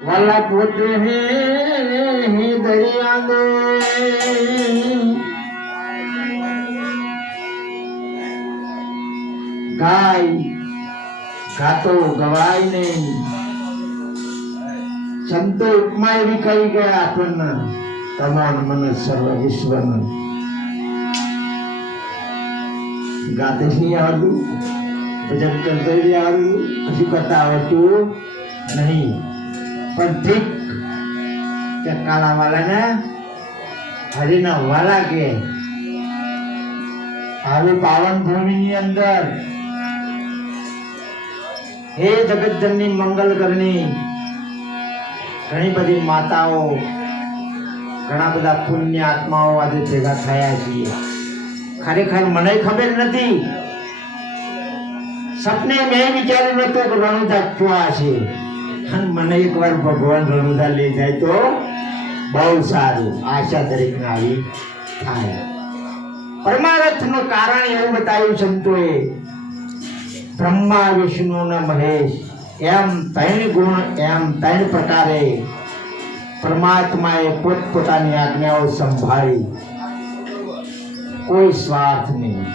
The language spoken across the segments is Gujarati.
वाला पोते हैं दरिया में गाय गातो गवाय नहीं संतो उपमाय भी कही गया अपन तमान मन सर्व विश्वन गाते नहीं आवडू भजन करते भी आवडू कशु करता आवडू नहीं પણ ઠીક કે કાળા વાલાને હરિના વાલા કે આવી પાવન ભૂમિની અંદર હે જગતજનની મંગલ કરણી ઘણી બધી માતાઓ ઘણા બધા પુણ્ય આત્માઓ આજે ભેગા થયા છીએ ખરેખર મને ખબર નથી સપને મેં વિચાર્યું નતું કે રણુજા ક્યાં છે મને એક વાર ભગવાન રણુજા લઈ જાય તો બહુ સારું આશા દરેક ને આવી થાય પરમાર્થ નું કારણ એવું બતાવ્યું સંતોએ બ્રહ્મા વિષ્ણુ ને મહેશ એમ ત્રણ ગુણ એમ ત્રણ પ્રકારે પરમાત્માએ પોતપોતાની આજ્ઞાઓ સંભાળી કોઈ સ્વાર્થ નહીં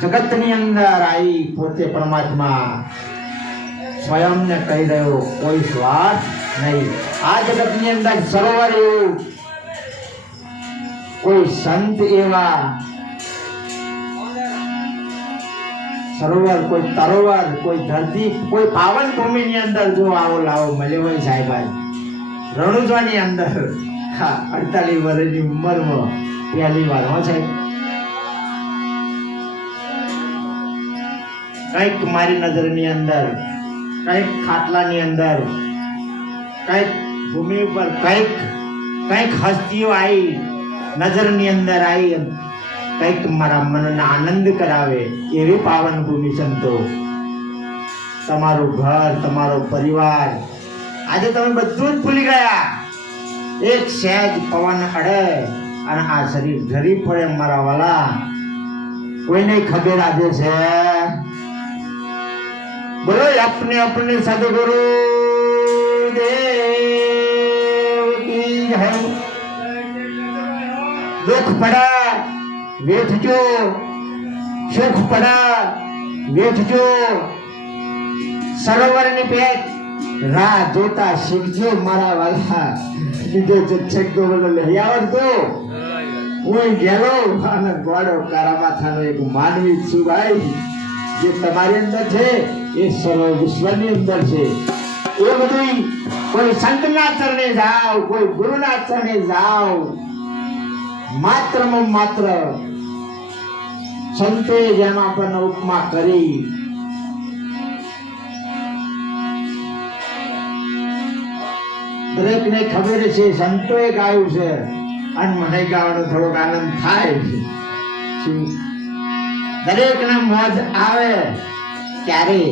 જગતની અંદર આવી પોતે પરમાત્મા સ્વયં ને કહી રહ્યો કોઈ સ્વાર્થ નહીં આ જગતની અંદર સરોવર એવું કોઈ સંત એવા સરોવર કોઈ તરોવર કોઈ ધરતી કોઈ પાવન ભૂમિની અંદર જો આવો લાવો મળ્યો હોય સાહેબ રણુજાની અંદર 48 વર્ષની ઉંમરમાં પહેલી વાર હો સાહેબ કંઈક મારી નજરની અંદર કંઈક ખાટલાની અંદર કંઈક ભૂમિ ઉપર કંઈક હસ્તીઓ આવી નજરની અંદર આવી કંઈક મારા મનને આનંદ કરાવે એવી પાવન ભૂમિ સંતો તમારું ઘર તમારો પરિવાર આજે તમે બધું જ ભૂલી ગયા એક સહેજ પવન અડે અને આ શરીર ઢરી પડે મારા વાલા કોઈને ખબર આજે છે बोलो अपने अपने सदगुरु देव की जय दुख पड़ा वेठजो सुख पड़ा वेठजो सरोवर ની પેટ રાહ જોતા શીખજો મારા વાલા બીજો ચચ્છક તો બોલો લઈ આવડતો હું ગેલો અને ગોડો કારામાથાનો એક માનવી છું ભાઈ જે તમારી અંદર છે એ સર્વ વિશ્વની અંદર છે એ બધું કોઈ સંતના ચરણે જાઓ કોઈ ગુરુના ચરણે જાઓ માત્રમાં માત્ર સંતે જેમ આપણને ઉપમા કરી દરેકને ખબર છે સંતોએ ગાયું છે અને મને ગાવાનો થોડોક આનંદ થાય છે દરેક ને મોજ આવે ત્યારે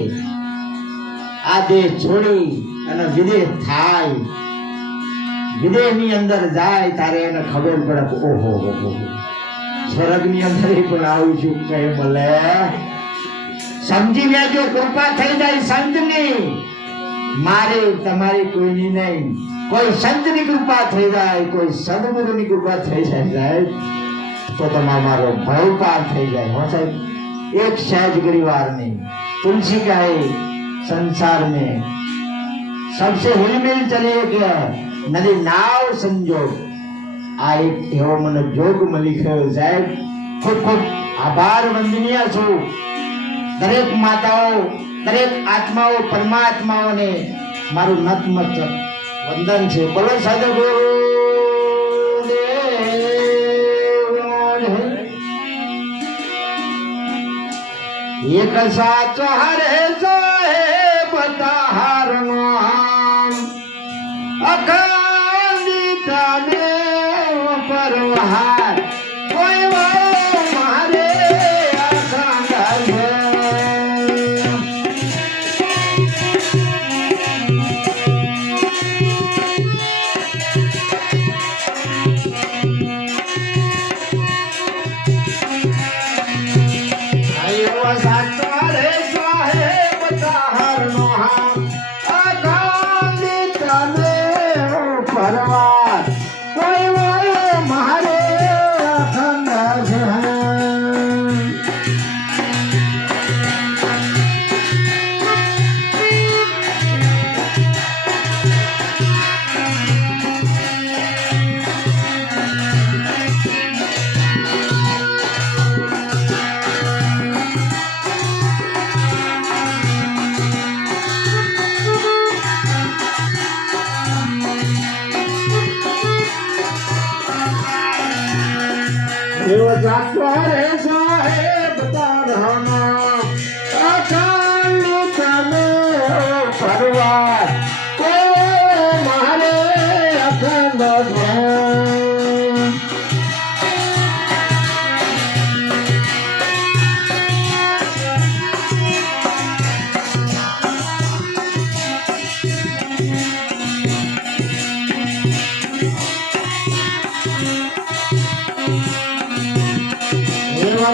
આ દેહ છોડી અને વિદેહ થાય વિદેહની અંદર જાય ત્યારે એને ખબર પડે કે ઓહો સ્વર્ગની અંદર પણ આવું છું કહે ભલે સમજી લેજો કૃપા થઈ જાય સંતની મારે તમારી કોઈની નહીં કોઈ સંતની કૃપા થઈ જાય કોઈ સદગુરુની કૃપા થઈ જાય तो તમારો ભવ પાર થઈ જાય हो साहब एक सहज परिवार नहीं तुलसी का है संसार में सबसे हिलमिल चले गया नदी नाव संजोग आ एक एवं मन जोग मलिक साहब खूब खूब आभार वंदनीय छो दरेक माताओं दरेक आत्माओं परमात्माओं ने मारू नतमस्तक वंदन छे बोलो सदगुरु एक साचो हरे साहेब ताहार नाम अखंडित देव परवार कोई वो मारे अखंड सारे स्वाहे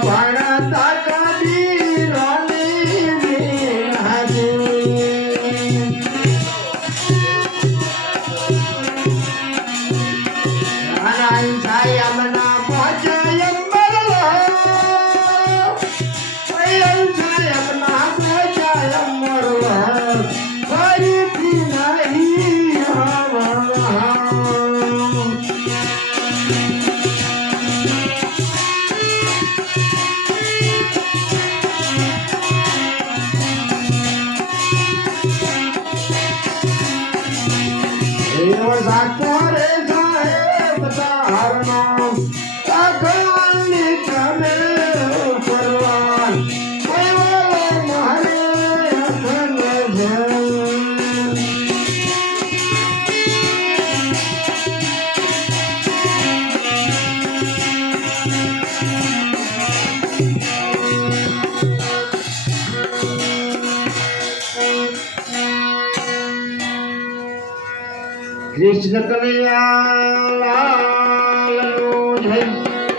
ભણતા કબીરોની વિનતી. નારાયણ સાહેબના પહોંચય મરલો, સાહેબના પહોંચય મરલો, ફરીથી નહીં આવવા. એવો સાકોરે સાહેબ તારનો અગવાની તમે પરવાન કોઈ વાલો મારે અખંડ છે. કૃષ્ણ કનૈયા લાલનો જય.